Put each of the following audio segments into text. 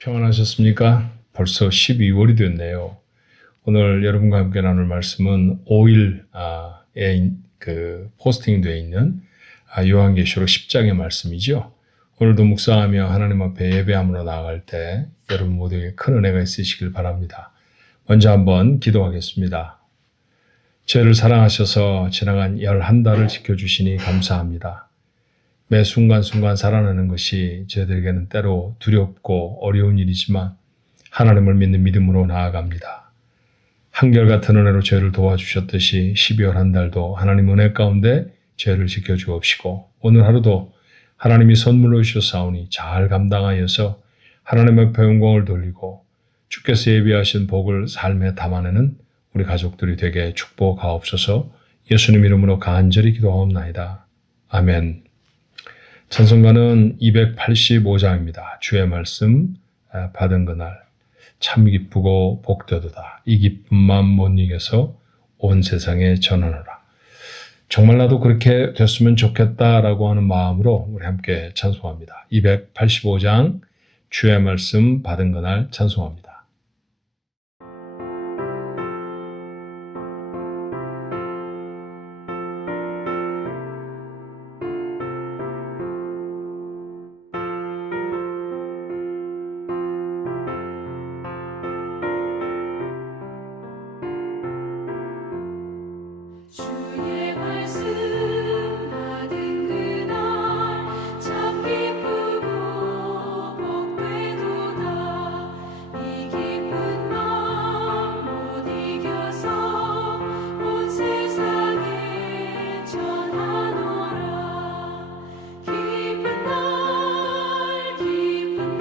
평안하셨습니까? 벌써 12월이 됐네요. 오늘 여러분과 함께 나눌 말씀은 5일에 포스팅되어 있는 요한계시록 10장의 말씀이죠. 오늘도 묵상하며 하나님 앞에 예배함으로 나아갈 때 여러분 모두에게 큰 은혜가 있으시길 바랍니다. 먼저 한번 기도하겠습니다. 저를 사랑하셔서 지나간 11달을 지켜주시니 감사합니다. 매 순간순간 살아나는 것이 저희들에게는 때로 두렵고 어려운 일이지만 하나님을 믿는 믿음으로 나아갑니다. 한결같은 은혜로 저희를 도와주셨듯이 12월 한 달도 하나님 은혜 가운데 저희를 지켜주옵시고 오늘 하루도 하나님이 선물로 주셨사오니 잘 감당하여서 하나님 앞에 영광을 돌리고 주께서 예비하신 복을 삶에 담아내는 우리 가족들이 되게 축복하옵소서. 예수님 이름으로 간절히 기도하옵나이다. 아멘. 찬송가는 285장입니다. 주의 말씀 받은 그날 참 기쁘고 복되도다. 이 기쁨만 못 이겨서 온 세상에 전하노라. 정말 나도 그렇게 됐으면 좋겠다라고 하는 마음으로 우리 함께 찬송합니다. 285장 주의 말씀 받은 그날 찬송합니다. 주의 말씀 받은 그날 참 기쁘고 복되도다. 이 기쁜 마음 못 이겨서 온 세상에 전하노라. 기쁜 날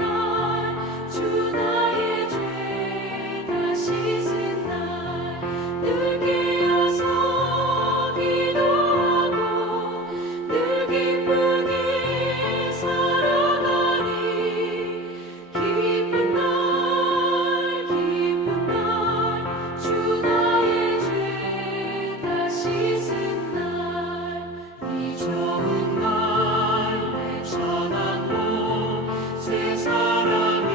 주 나의 죄 다 씻은 날 늘 깨어서 기도하고 늘 기쁘게 살아가리. 기쁜 날 주 나의 죄 다 씻은 날 이 좋은 날 내 전한 새 사람이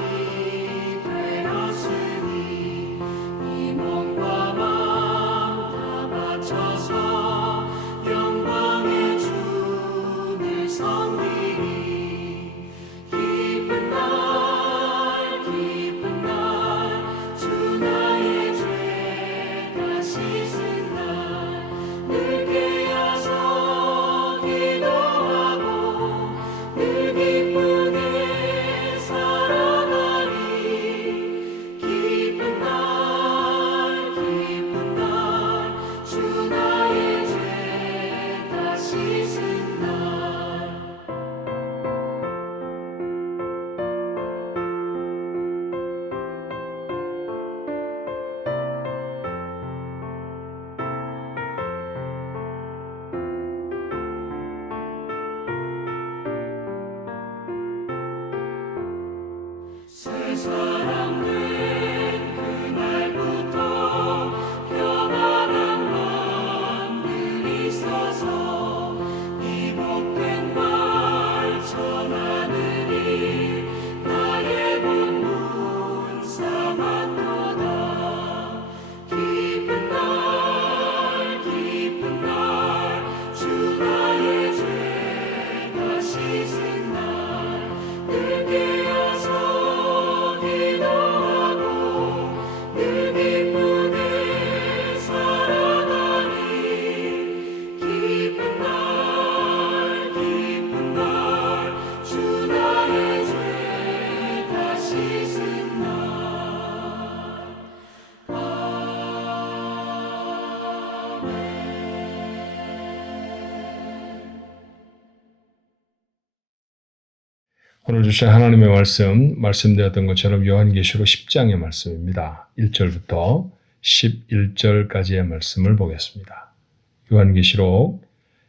되었으니 이 몸과 마음 다 바쳐서 영광의 주를 섬기리. 기쁜 날 주 나의 죄 다 씻은 날 늘 깨어서 기도하고 늘 기쁘게 살아가리. 기쁜 날 주 나의 죄 다 씻은 날 새 사람 된 그날부터 평안한 마음들 있어서 이 복된 말 전하느니 나의 본분 삼았도다. 기쁜 날 주 나의 죄 다 씻은 날 늘 깨어서 기도하고 늘 기쁘게 살아가리. 기쁜 날 주 나의 죄 다 씻은 날 아멘. 오늘 주신 하나님의 말씀되었던 것처럼 요한계시록 10장의 말씀입니다. 1절부터 11절까지의 말씀을 보겠습니다. 요한계시록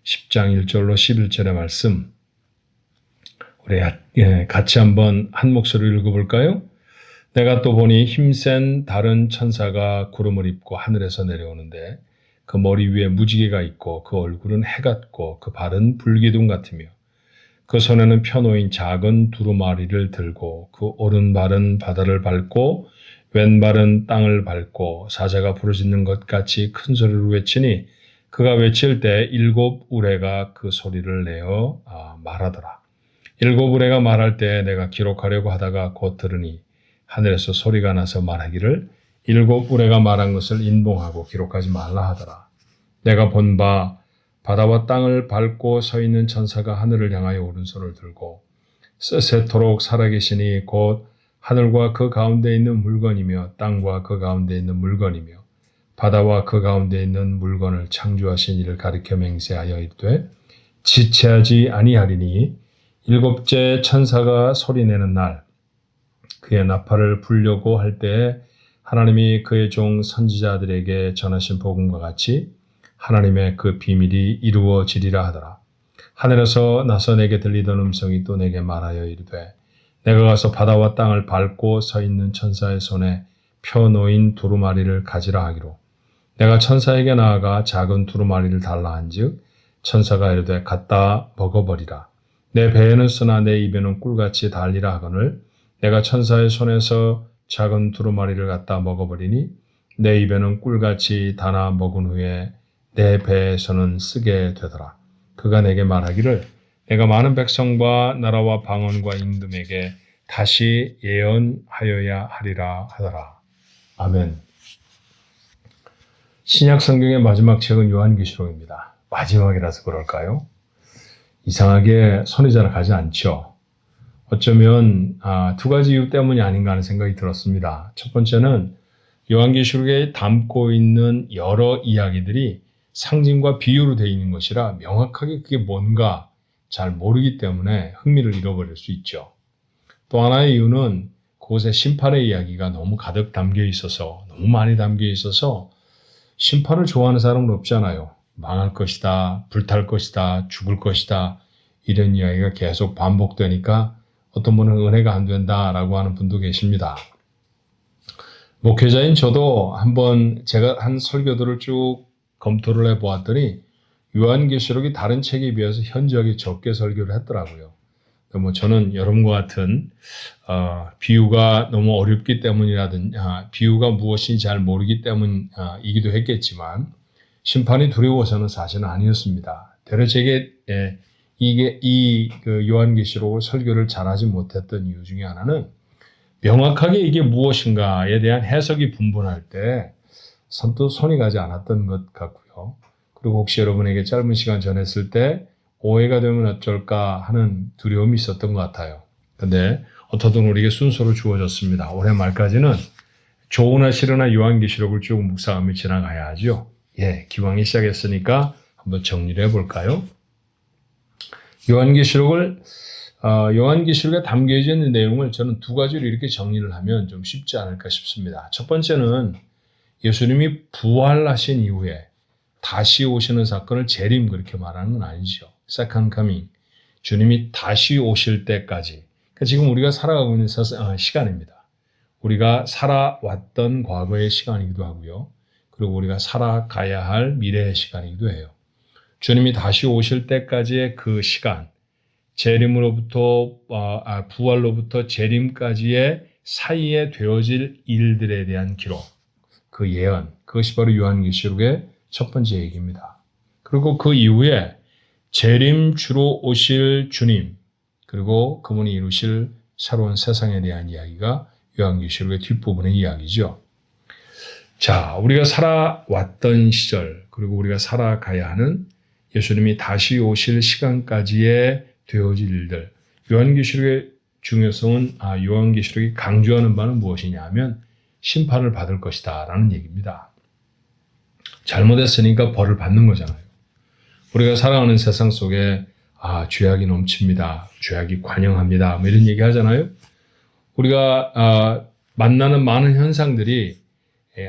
10장 1절로 11절의 말씀 우리 같이 한번 한 목소리로 읽어볼까요? 내가 또 보니 힘센 다른 천사가 구름을 입고 하늘에서 내려오는데 그 머리 위에 무지개가 있고 그 얼굴은 해 같고 그 발은 불기둥 같으며 그 손에는 펴놓인 작은 두루마리를 들고 그 오른발은 바다를 밟고 왼발은 땅을 밟고 사자가 부르짖는 것 같이 큰 소리로 외치니 그가 외칠 때 일곱 우레가 그 소리를 내어 말하더라. 일곱 우레가 말할 때 내가 기록하려고 하다가 곧 들으니 하늘에서 소리가 나서 말하기를 일곱 우레가 말한 것을 인봉하고 기록하지 말라 하더라. 내가 본 바 바다와 땅을 밟고 서 있는 천사가 하늘을 향하여 오른손을 들고 세세토록 살아계시니 곧 하늘과 그 가운데 있는 물건이며 땅과 그 가운데 있는 물건이며 바다와 그 가운데 있는 물건을 창조하신 이를 가리켜 맹세하여 이르되 지체하지 아니하리니 일곱째 천사가 소리내는 날 그의 나팔을 불려고 할 때에 하나님이 그의 종 선지자들에게 전하신 복음과 같이 하나님의 그 비밀이 이루어지리라 하더라. 하늘에서 나서 내게 들리던 음성이 또 내게 말하여 이르되 내가 가서 바다와 땅을 밟고 서 있는 천사의 손에 펴놓인 두루마리를 가지라 하기로 내가 천사에게 나아가 작은 두루마리를 달라 한즉 천사가 이르되 갖다 먹어버리라. 내 배에는 쓰나 내 입에는 꿀같이 달리라 하거늘 내가 천사의 손에서 작은 두루마리를 갖다 먹어버리니 내 입에는 꿀같이 다나 먹은 후에 내 배에서는 쓰게 되더라. 그가 내게 말하기를 내가 많은 백성과 나라와 방언과 임금에게 다시 예언하여야 하리라 하더라. 아멘. 신약 성경의 마지막 책은 요한계시록입니다. 마지막이라서 그럴까요? 이상하게 손이 잘 가지 않죠. 어쩌면 두 가지 이유 때문이 아닌가 하는 생각이 들었습니다. 첫 번째는 요한계시록에 담고 있는 여러 이야기들이 상징과 비유로 되어 있는 것이라 명확하게 그게 뭔가 잘 모르기 때문에 흥미를 잃어버릴 수 있죠. 또 하나의 이유는 그곳에 심판의 이야기가 너무 가득 담겨 있어서 너무 많이 담겨 있어서 심판을 좋아하는 사람은 없잖아요. 망할 것이다, 불탈 것이다, 죽을 것이다 이런 이야기가 계속 반복되니까 어떤 분은 은혜가 안 된다라고 하는 분도 계십니다. 목회자인 저도 한번 제가 한 설교들을 쭉 검토를 해보았더니 요한계시록이 다른 책에 비해서 현저하게 적게 설교를 했더라고요. 저는 여러분과 같은 비유가 너무 어렵기 때문이라든지 비유가 무엇인지 잘 모르기 때문이기도 했겠지만 심판이 두려워서는 사실은 아니었습니다. 되려 제게 그 요한계시록을 설교를 잘하지 못했던 이유 중에 하나는 명확하게 이게 무엇인가에 대한 해석이 분분할 때 선뜻 손이 가지 않았던 것 같고요. 그리고 혹시 여러분에게 짧은 시간 전했을 때 오해가 되면 어쩔까 하는 두려움이 있었던 것 같아요. 그런데 어떻든 우리에게 순서로 주어졌습니다. 올해 말까지는 조나 시르나 요한계시록을 쭉 묵상하며 지나가야 하죠. 기왕이 시작했으니까 한번 정리를 해볼까요? 요한계시록에 담겨져 있는 내용을 저는 두 가지로 이렇게 정리를 하면 좀 쉽지 않을까 싶습니다. 첫 번째는 예수님이 부활하신 이후에 다시 오시는 사건을 재림 그렇게 말하는 건 아니죠. Second coming. 주님이 다시 오실 때까지. 그러니까 지금 우리가 살아가고 있는 시간입니다. 우리가 살아왔던 과거의 시간이기도 하고요. 그리고 우리가 살아가야 할 미래의 시간이기도 해요. 주님이 다시 오실 때까지의 그 시간, 부활로부터 재림까지의 사이에 되어질 일들에 대한 기록, 그 예언, 그것이 바로 요한계시록의 첫 번째 얘기입니다. 그리고 그 이후에 재림 주로 오실 주님, 그리고 그분이 이루실 새로운 세상에 대한 이야기가 요한계시록의 뒷부분의 이야기죠. 자, 우리가 살아왔던 시절, 그리고 우리가 살아가야 하는 예수님이 다시 오실 시간까지의 되어질 일들. 요한계시록의 중요성은 요한계시록이 강조하는 바는 무엇이냐 하면 심판을 받을 것이다 라는 얘기입니다. 잘못했으니까 벌을 받는 거잖아요. 우리가 살아가는 세상 속에 죄악이 넘칩니다. 죄악이 관영합니다. 뭐 이런 얘기 하잖아요. 우리가 만나는 많은 현상들이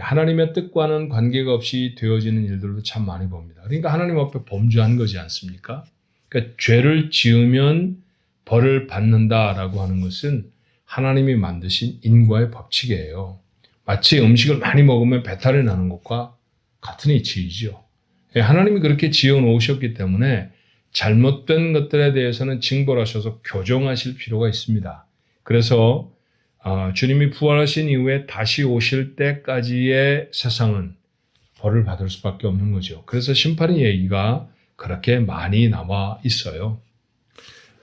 하나님의 뜻과는 관계가 없이 되어지는 일들도 참 많이 봅니다. 그러니까 하나님 앞에 범죄한 거지 않습니까? 그러니까 죄를 지으면 벌을 받는다라고 하는 것은 하나님이 만드신 인과의 법칙이에요. 마치 음식을 많이 먹으면 배탈이 나는 것과 같은 이치이죠. 하나님이 그렇게 지어 놓으셨기 때문에 잘못된 것들에 대해서는 징벌 하셔서 교정하실 필요가 있습니다. 그래서 주님이 부활하신 이후에 다시 오실 때까지의 세상은 벌을 받을 수밖에 없는 거죠. 그래서 심판의 얘기가 그렇게 많이 나와 있어요.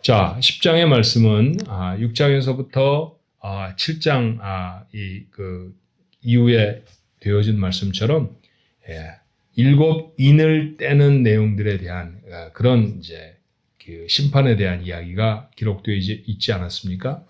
자, 10장의 말씀은 6장에서부터 7장 이후에 되어진 말씀처럼 일곱 인을 떼는 내용들에 대한 그런 이제 그 심판에 대한 이야기가 기록되어 있지 않았습니까?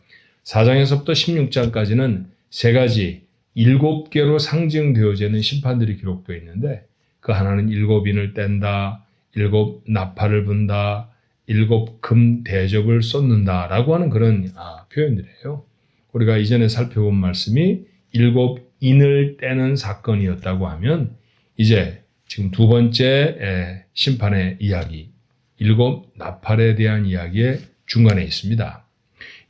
4장에서부터 16장까지는 세 가지 7개로 상징되어지는 심판들이 기록되어 있는데 그 하나는 일곱 인을 뗀다, 일곱 나팔을 분다, 일곱 금 대접을 쏟는다라고 하는 그런 표현들이에요. 우리가 이전에 살펴본 말씀이 일곱 인을 떼는 사건이었다고 하면 이제 지금 두 번째 심판의 이야기, 일곱 나팔에 대한 이야기의 중간에 있습니다.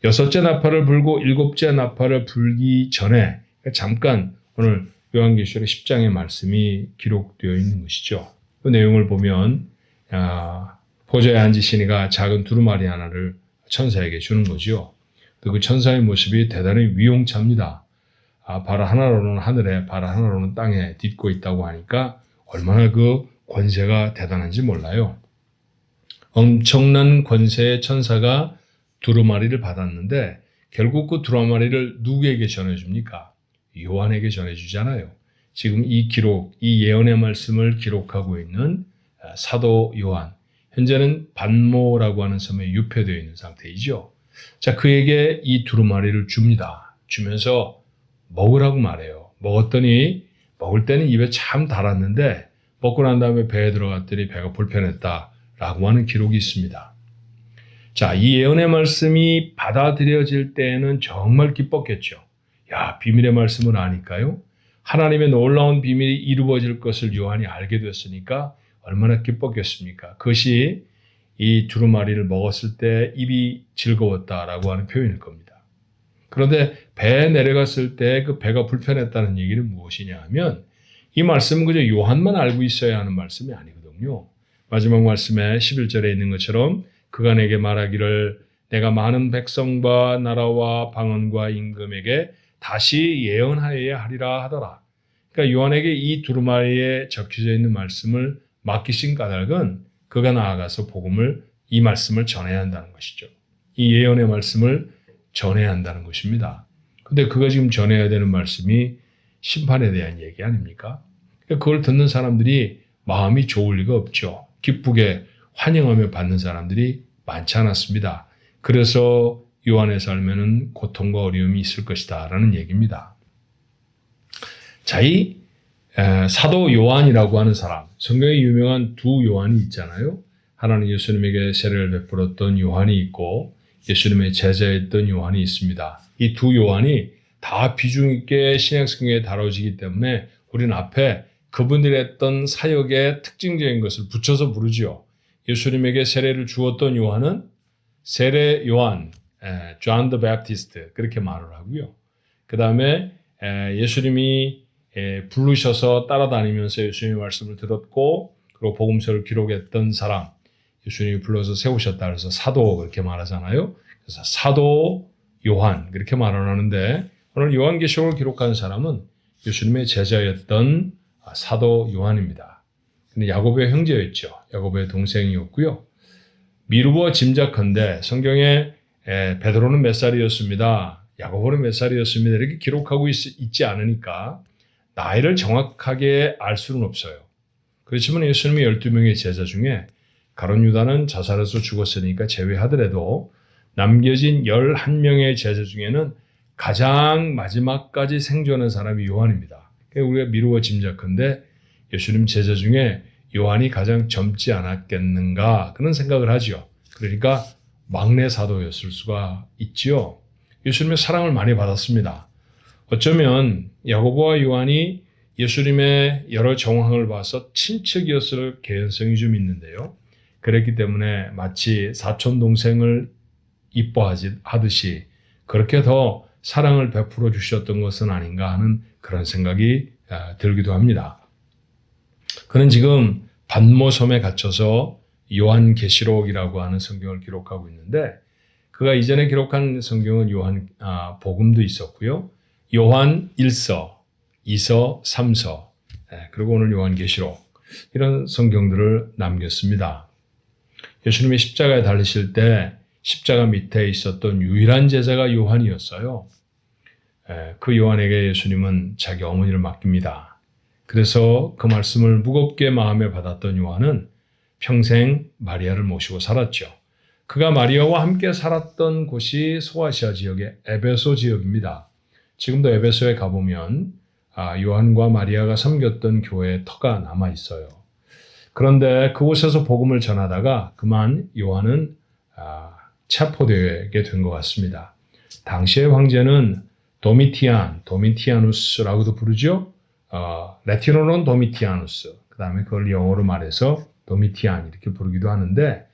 여섯째 나팔을 불고 일곱째 나팔을 불기 전에 잠깐 오늘 요한계시록 10장의 말씀이 기록되어 있는 것이죠. 그 내용을 보면 보좌에 앉으신 이가 작은 두루마리 하나를 천사에게 주는 거죠. 그 천사의 모습이 대단히 위용차입니다. 발 하나로는 하늘에, 발 하나로는 땅에 딛고 있다고 하니까 얼마나 그 권세가 대단한지 몰라요. 엄청난 권세의 천사가 두루마리를 받았는데 결국 그 두루마리를 누구에게 전해줍니까? 요한에게 전해주잖아요. 지금 이 예언의 말씀을 기록하고 있는 사도 요한, 현재는 반모라고 하는 섬에 유폐되어 있는 상태이죠. 자, 그에게 이 두루마리를 줍니다. 주면서 먹으라고 말해요. 먹었더니 먹을 때는 입에 참 달았는데 먹고 난 다음에 배에 들어갔더니 배가 불편했다라고 하는 기록이 있습니다. 자, 이 예언의 말씀이 받아들여질 때에는 정말 기뻤겠죠. 야, 비밀의 말씀을 아니까요. 하나님의 놀라운 비밀이 이루어질 것을 요한이 알게 됐으니까 얼마나 기뻤겠습니까? 그것이 이 두루마리를 먹었을 때 입이 즐거웠다라고 하는 표현일 겁니다. 그런데 배에 내려갔을 때 그 배가 불편했다는 얘기는 무엇이냐 하면 이 말씀은 그저 요한만 알고 있어야 하는 말씀이 아니거든요. 마지막 말씀에 11절에 있는 것처럼 그가 내게 말하기를 내가 많은 백성과 나라와 방언과 임금에게 다시 예언하여야 하리라 하더라. 그러니까 요한에게 이 두루마리에 적혀져 있는 말씀을 맡기신 까닭은 그가 나아가서 이 말씀을 전해야 한다는 것이죠. 이 예언의 말씀을 전해야 한다는 것입니다. 근데 그가 지금 전해야 되는 말씀이 심판에 대한 얘기 아닙니까? 그걸 듣는 사람들이 마음이 좋을 리가 없죠. 기쁘게 환영하며 받는 사람들이 많지 않았습니다. 그래서 요한의 삶에는 고통과 어려움이 있을 것이다 라는 얘기입니다. 자, 이 사도 요한이라고 하는 사람, 성경에 유명한 두 요한이 있잖아요. 하나는 예수님에게 세례를 베풀었던 요한이 있고 예수님의 제자였던 요한이 있습니다. 이 두 요한이 다 비중 있게 신약성경에 다뤄지기 때문에 우리는 앞에 그분들이 했던 사역의 특징적인 것을 붙여서 부르죠. 예수님에게 세례를 주었던 요한은 세례 요한, John the Baptist 그렇게 말을 하고요. 그 다음에 예수님이 부르셔서 따라다니면서 예수님의 말씀을 들었고 그리고 복음서를 기록했던 사람, 예수님이 불러서 세우셨다 그래서 사도 그렇게 말하잖아요. 그래서 사도 요한 그렇게 말을 하는데 오늘 요한계시록을 기록한 사람은 예수님의 제자였던 사도 요한입니다. 근데 야고보의 형제였죠. 야고보의 동생이었고요. 미루어 짐작컨대 성경에 베드로는 몇 살이었습니다. 야고보는 몇 살이었습니다. 이렇게 기록하고 있지 않으니까 나이를 정확하게 알 수는 없어요. 그렇지만 예수님의 12명의 제자 중에 가룟 유다는 자살해서 죽었으니까 제외하더라도 남겨진 11명의 제자 중에는 가장 마지막까지 생존한 사람이 요한입니다. 우리가 미루어 짐작컨대 예수님 제자 중에 요한이 가장 젊지 않았겠는가 그런 생각을 하죠. 그러니까 막내 사도였을 수가 있지요. 예수님의 사랑을 많이 받았습니다. 어쩌면 야고보와 요한이 예수님의 여러 정황을 봐서 친척이었을 개연성이 좀 있는데요. 그랬기 때문에 마치 사촌 동생을 이뻐하듯이 그렇게 더 사랑을 베풀어 주셨던 것은 아닌가 하는 그런 생각이 들기도 합니다. 그는 지금 반모섬에 갇혀서 요한계시록이라고 하는 성경을 기록하고 있는데 그가 이전에 기록한 성경은 요한 복음도 있었고요. 요한 1서, 2서, 3서, 그리고 오늘 요한계시록 이런 성경들을 남겼습니다. 예수님이 십자가에 달리실 때 십자가 밑에 있었던 유일한 제자가 요한이었어요. 그 요한에게 예수님은 자기 어머니를 맡깁니다. 그래서 그 말씀을 무겁게 마음에 받았던 요한은 평생 마리아를 모시고 살았죠. 그가 마리아와 함께 살았던 곳이 소아시아 지역의 에베소 지역입니다. 지금도 에베소에 가보면 요한과 마리아가 섬겼던 교회의 터가 남아 있어요. 그런데 그곳에서 복음을 전하다가 그만 요한은 체포되게 된 것 같습니다. 당시의 황제는 도미티아누스라고도 부르죠. 라틴어로는 도미티아누스, 그 다음에 그걸 영어로 말해서 도미티안 이렇게 부르기도 하는데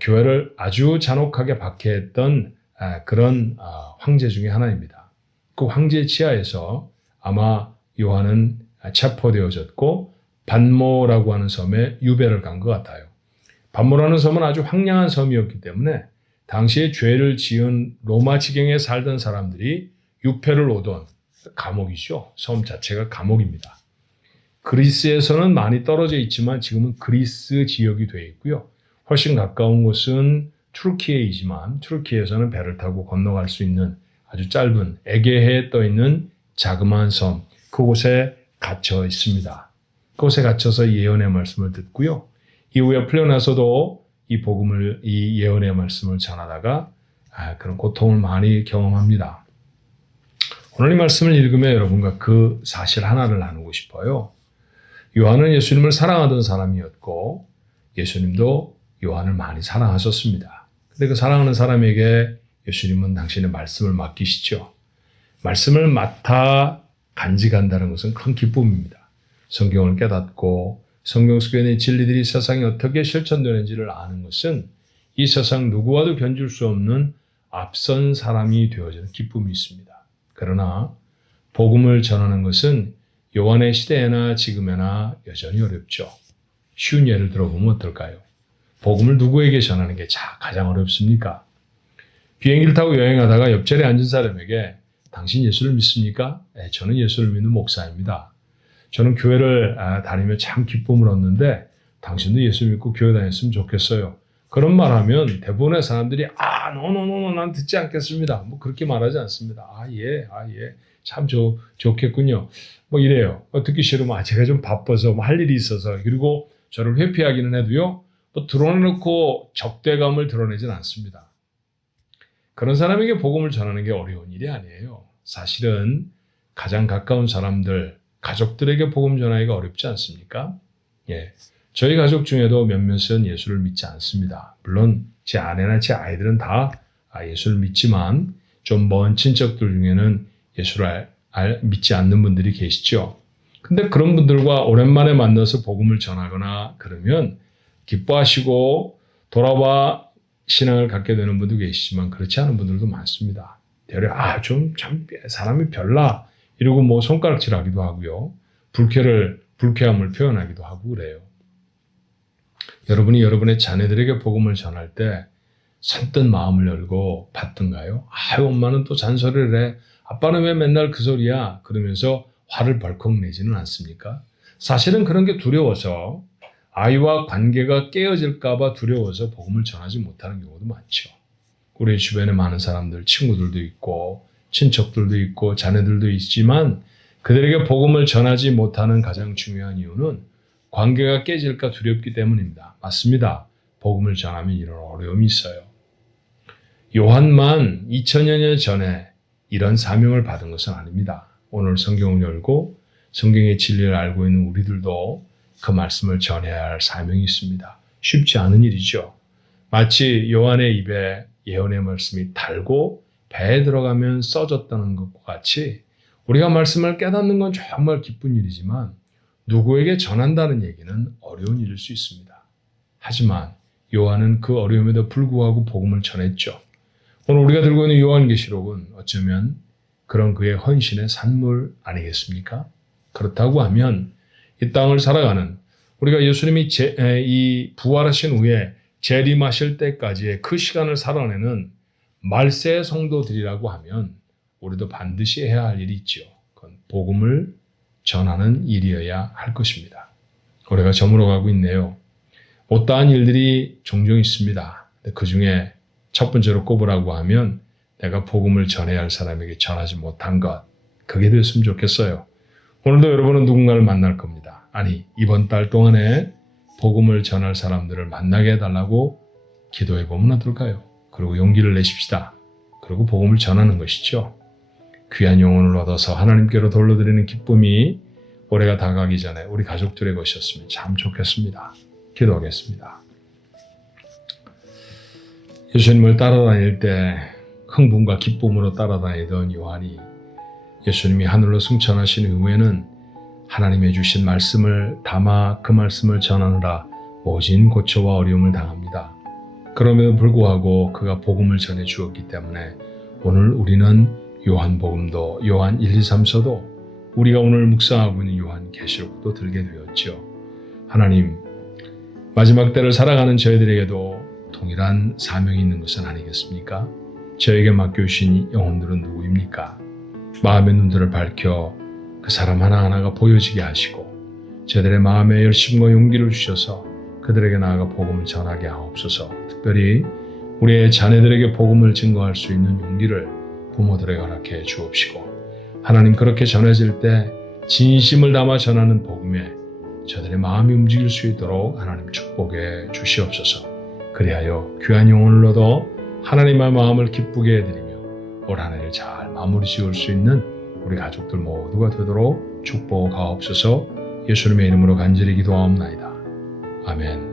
교회를 아주 잔혹하게 박해했던 그런 황제 중에 하나입니다. 그 황제 치하에서 아마 요한은 체포되어졌고 반모라고 하는 섬에 유배를 간 것 같아요. 반모라는 섬은 아주 황량한 섬이었기 때문에 당시에 죄를 지은 로마 지경에 살던 사람들이 유폐를 오던 감옥이죠. 섬 자체가 감옥입니다. 그리스에서는 많이 떨어져 있지만 지금은 그리스 지역이 되어 있고요. 훨씬 가까운 곳은 투르키예이지만 투르키에서는 배를 타고 건너갈 수 있는 아주 짧은 에게해에 떠 있는 자그마한 섬, 그곳에 갇혀 있습니다. 그곳에 갇혀서 예언의 말씀을 듣고요. 이후에 풀려나서도 이 예언의 말씀을 전하다가 그런 고통을 많이 경험합니다. 오늘 이 말씀을 읽으며 여러분과 그 사실 하나를 나누고 싶어요. 요한은 예수님을 사랑하던 사람이었고 예수님도 요한을 많이 사랑하셨습니다. 근데 그 사랑하는 사람에게 예수님은 당신의 말씀을 맡기시죠. 말씀을 맡아 간직한다는 것은 큰 기쁨입니다. 성경을 깨닫고 성경 속에 있는 진리들이 세상에 어떻게 실천되는지를 아는 것은 이 세상 누구와도 견줄 수 없는 앞선 사람이 되어지는 기쁨이 있습니다. 그러나 복음을 전하는 것은 요한의 시대에나 지금에나 여전히 어렵죠. 쉬운 예를 들어보면 어떨까요? 복음을 누구에게 전하는 게 가장 어렵습니까? 비행기를 타고 여행하다가 옆자리에 앉은 사람에게 당신 예수를 믿습니까? 네, 저는 예수를 믿는 목사입니다. 저는 교회를 다니며 참 기쁨을 얻는데 당신도 예수 믿고 교회 다녔으면 좋겠어요. 그런 말하면 대부분의 사람들이 노, 난 듣지 않겠습니다. 뭐 그렇게 말하지 않습니다. 예, 참 좋겠군요. 뭐 이래요. 듣기 싫으면 제가 좀 바빠서 뭐 할 일이 있어서 그리고 저를 회피하기는 해도요. 뭐 드러내놓고 적대감을 드러내진 않습니다. 그런 사람에게 복음을 전하는 게 어려운 일이 아니에요. 사실은 가장 가까운 사람들, 가족들에게 복음 전하기가 어렵지 않습니까? 예, 저희 가족 중에도 몇몇은 예수를 믿지 않습니다. 물론 제 아내나 제 아이들은 다 예수를 믿지만 좀 먼 친척들 중에는 예수를 믿지 않는 분들이 계시죠. 근데 그런 분들과 오랜만에 만나서 복음을 전하거나 그러면 기뻐하시고 돌아와 신앙을 갖게 되는 분도 계시지만 그렇지 않은 분들도 많습니다. 되려 참 사람이 별나 이러고 뭐 손가락질하기도 하고요. 불쾌함을 표현하기도 하고 그래요. 여러분이 여러분의 자녀들에게 복음을 전할 때 선뜻 마음을 열고 받든가요? 엄마는 또 잔소리를 해. 아빠는 왜 맨날 그 소리야? 그러면서 화를 벌컥 내지는 않습니까? 사실은 그런 게 두려워서 아이와 관계가 깨어질까 봐 두려워서 복음을 전하지 못하는 경우도 많죠. 우리 주변에 많은 사람들, 친구들도 있고 친척들도 있고 자녀들도 있지만 그들에게 복음을 전하지 못하는 가장 중요한 이유는 관계가 깨질까 두렵기 때문입니다. 맞습니다. 복음을 전하면 이런 어려움이 있어요. 요한만 2000여 년 전에 이런 사명을 받은 것은 아닙니다. 오늘 성경을 열고 성경의 진리를 알고 있는 우리들도 그 말씀을 전해야 할 사명이 있습니다. 쉽지 않은 일이죠. 마치 요한의 입에 예언의 말씀이 달고 배에 들어가면 써졌다는 것과 같이 우리가 말씀을 깨닫는 건 정말 기쁜 일이지만 누구에게 전한다는 얘기는 어려운 일일 수 있습니다. 하지만 요한은 그 어려움에도 불구하고 복음을 전했죠. 오늘 우리가 들고 있는 요한계시록은 어쩌면 그런 그의 헌신의 산물 아니겠습니까? 그렇다고 하면 이 땅을 살아가는 우리가 예수님이 이 부활하신 후에 재림하실 때까지의 그 시간을 살아내는 말세의 성도들이라고 하면 우리도 반드시 해야 할 일이 있죠. 그건 복음을 전하는 일이어야 할 것입니다. 우리가 저물어 가고 있네요. 못다한 일들이 종종 있습니다. 그 중에 첫 번째로 꼽으라고 하면 내가 복음을 전해야 할 사람에게 전하지 못한 것, 그게 됐으면 좋겠어요. 오늘도 여러분은 누군가를 만날 겁니다. 아니, 이번 달 동안에 복음을 전할 사람들을 만나게 해달라고 기도해 보면 어떨까요? 그리고 용기를 내십시다. 그리고 복음을 전하는 것이죠. 귀한 영혼을 얻어서 하나님께로 돌려드리는 기쁨이 올해가 다가기 전에 우리 가족들의 것이었으면 참 좋겠습니다. 기도하겠습니다. 예수님을 따라다닐 때 흥분과 기쁨으로 따라다니던 요한이 예수님이 하늘로 승천하신 이후에는 하나님의 주신 말씀을 담아 그 말씀을 전하느라 모진 고초와 어려움을 당합니다. 그럼에도 불구하고 그가 복음을 전해 주었기 때문에 오늘 우리는 요한복음도 요한 1, 2, 3서도 우리가 오늘 묵상하고 있는 요한계시록도 들게 되었죠. 하나님, 마지막 때를 살아가는 저희들에게도 동일한 사명이 있는 것은 아니겠습니까? 저에게 맡겨주신 영혼들은 누구입니까? 마음의 눈들을 밝혀 그 사람 하나하나가 보여지게 하시고 저희들의 마음에 열심과 용기를 주셔서 그들에게 나아가 복음을 전하게 하옵소서. 특별히 우리의 자녀들에게 복음을 증거할 수 있는 용기를 부모들에게 허락해 주옵시고 하나님 그렇게 전해질 때 진심을 담아 전하는 복음에 저들의 마음이 움직일 수 있도록 하나님 축복해 주시옵소서. 그리하여 귀한 영혼을 얻어 하나님의 마음을 기쁘게 해드리며 올 한 해를 잘 마무리 지을 수 있는 우리 가족들 모두가 되도록 축복하옵소서. 예수님의 이름으로 간절히 기도하옵나이다. 아멘.